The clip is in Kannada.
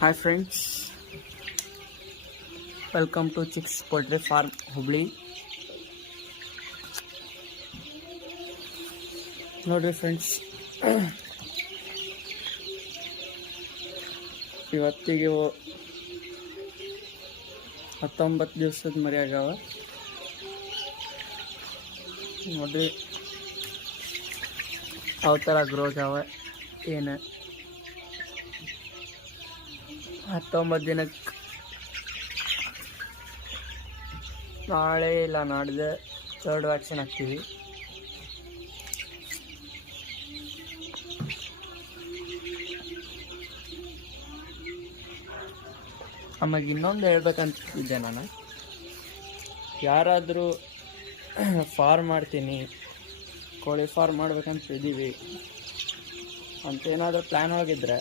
Hi friends, welcome to Chicks Poultry Farm Hubli. ನೋಡ್ರಿ ಫ್ರೆಂಡ್ಸ್, ಇವತ್ತಿಗೆ 19 ದಿವಸದ ಮರಿ ಆಗ್ಯಾವ. ನೋಡ್ರಿ ಯಾವ ಥರ ಗ್ರೋತ್ ಅವ. ಏನು 19 ದಿನಕ್ಕೆ ನಾಳೆ ಇಲ್ಲ ನಾಡ್ದು 3rd ವ್ಯಾಕ್ಸಿನ್ ಹಾಕ್ತೀವಿ. ಆಮೇಲೆ ಇನ್ನೊಂದು ಹೇಳ್ಬೇಕಂತಿದ್ದೆ, ನಾನು ಯಾರಾದರೂ ಫಾರ್ಮ್ ಮಾಡ್ತೀನಿ, ಕೋಳಿ ಫಾರ್ಮ್ ಮಾಡ್ಬೇಕಂತ ಇದ್ದೀವಿ ಅಂತೇನಾದರೂ ಪ್ಲ್ಯಾನ್ ಒಳಗಿದ್ರೆ